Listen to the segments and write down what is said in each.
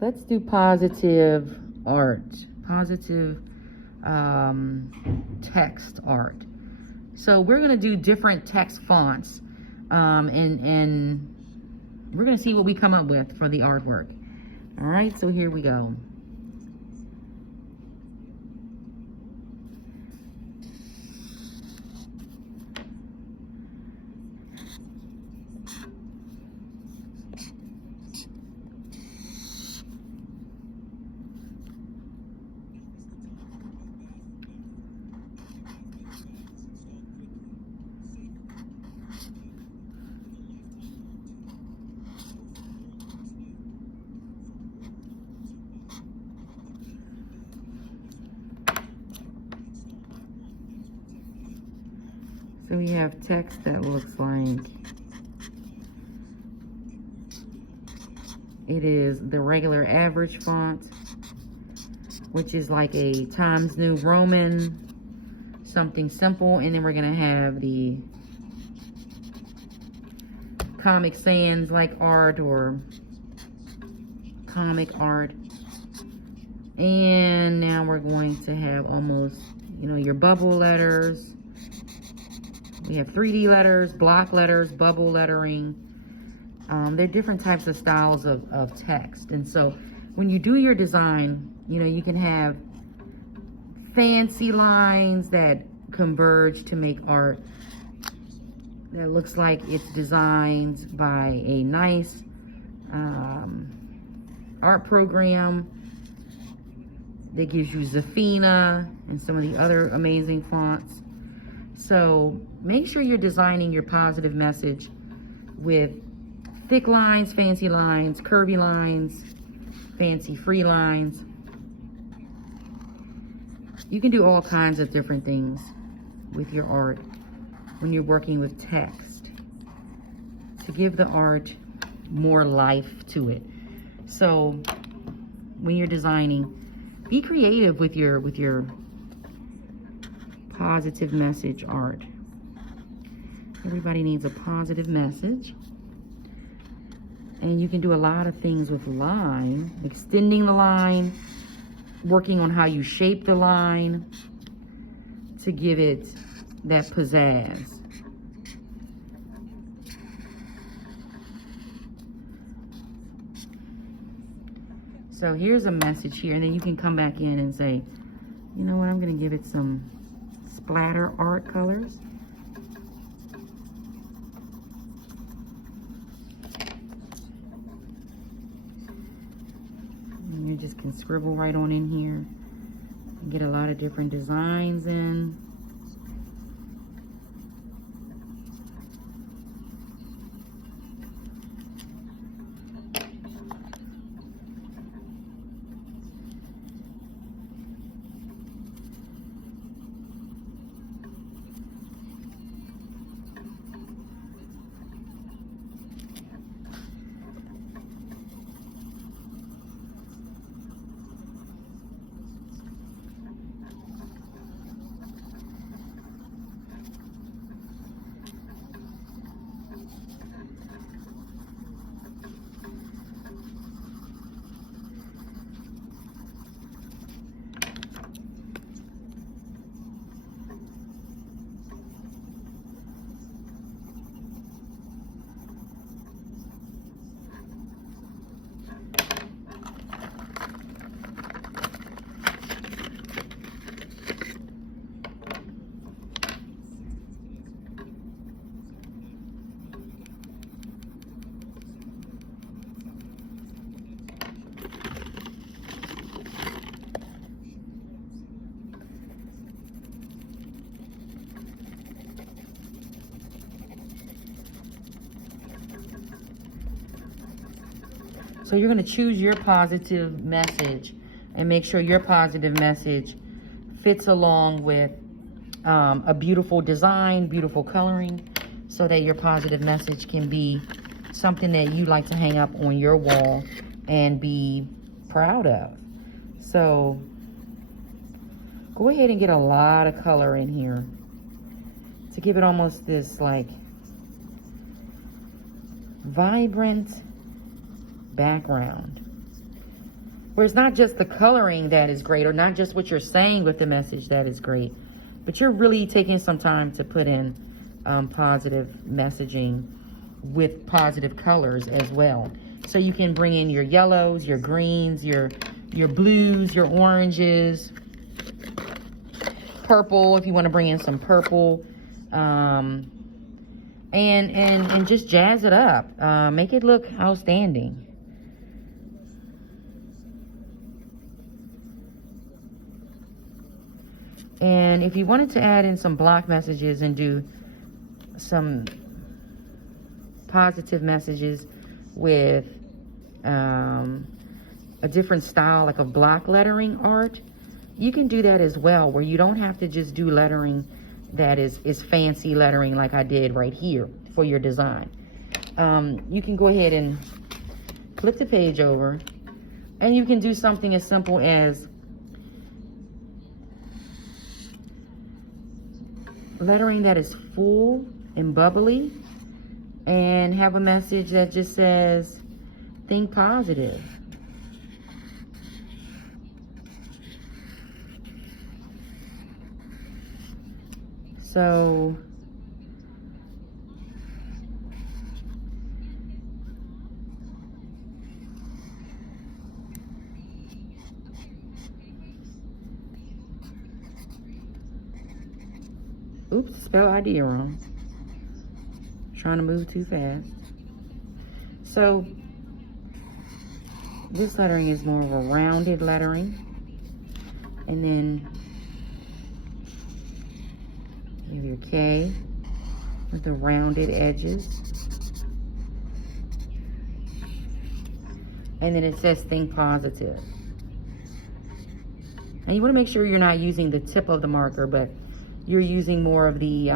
Let's do positive art, positive text art. So we're gonna do different text fonts, and we're gonna see what we come up with for the artwork. All right, so here we go. So we have text that looks like it is the regular average font, which is like a Times New Roman, something simple. And then we're gonna have the Comic Sans like art or comic art. And now we're going to have almost, your bubble letters. We have 3D letters, block letters, bubble lettering. There are different types of styles of text. And so when you do your design, you can have fancy lines that converge to make art that looks like it's designed by a nice art program that gives you Zafina and some of the other amazing fonts. So make sure you're designing your positive message with thick lines, fancy lines, curvy lines, fancy free lines. You can do all kinds of different things with your art when you're working with text to give the art more life to it. So when you're designing, be creative with your positive message art. Everybody needs a positive message. And you can do a lot of things with line, extending the line, working on how you shape the line to give it that pizzazz. So here's a message here, and then you can come back in and say, you know what, I'm gonna give it some splatter art colors. And you just can scribble right on in here and get a lot of different designs in. So you're going to choose your positive message and make sure your positive message fits along with a beautiful design, beautiful coloring, so that your positive message can be something that you like to hang up on your wall and be proud of. So go ahead and get a lot of color in here to give it almost this like vibrant background. where it's not just the coloring that is great, or not just what you're saying with the message that is great, but you're really taking some time to put in positive messaging with positive colors as well. So you can bring in your yellows, your greens, your blues, your oranges, purple if you want to bring in some purple, and just jazz it up. Make it look outstanding. And if you wanted to add in some block messages and do some positive messages with a different style, like a block lettering art, you can do that as well, where you don't have to just do lettering that is fancy lettering like I did right here for your design. You can go ahead and flip the page over, and you can do something as simple as lettering that is full and bubbly, and have a message that just says, think positive. So oops, spell ID wrong. Trying to move too fast. So this lettering is more of a rounded lettering. And then you have your K with the rounded edges. And then it says think positive. And you want to make sure you're not using the tip of the marker, but you're using more of the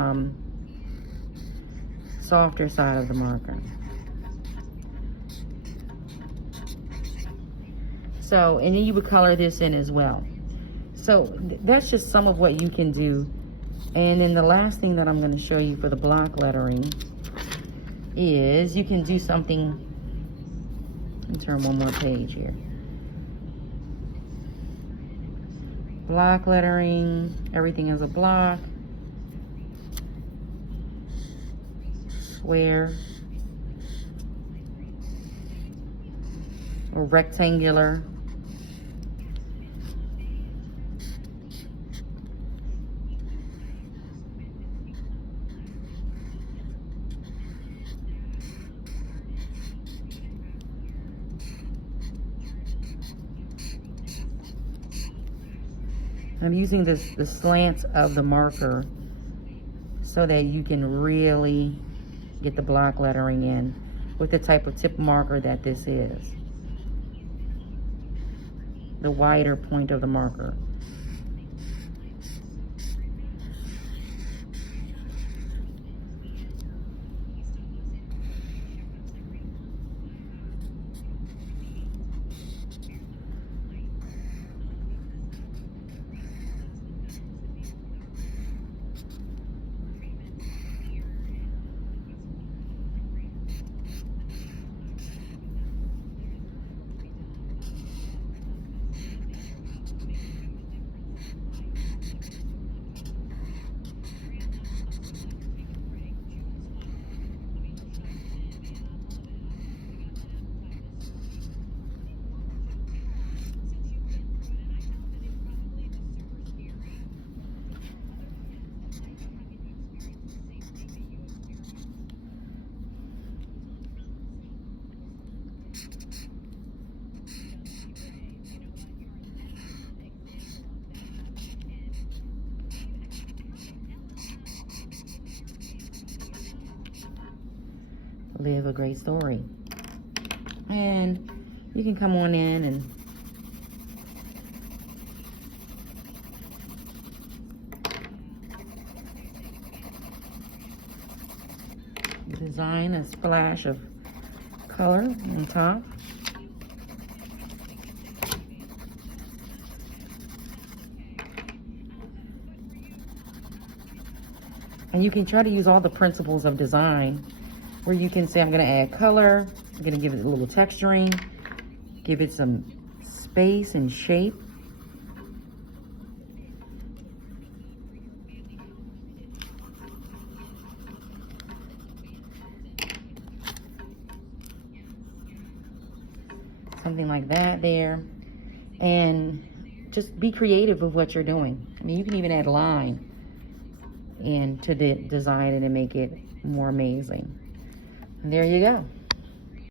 softer side of the marker. So, and then you would color this in as well. So that's just some of what you can do. And then the last thing that I'm going to show you for the block lettering is you can do something. Let me turn one more page here. Block lettering, everything is a block. Square. Or rectangular. I'm using the slants of the marker so that you can really get the block lettering in with the type of tip marker that this is. The wider point of the marker. Live a great story. And you can come on in and design a splash of color on top. And you can try to use all the principles of design, where you can say, I'm going to add color, I'm going to give it a little texturing, give it some space and shape. Something like that there. And just be creative with what you're doing. I mean, you can even add a line into the design and make it more amazing. And there you go.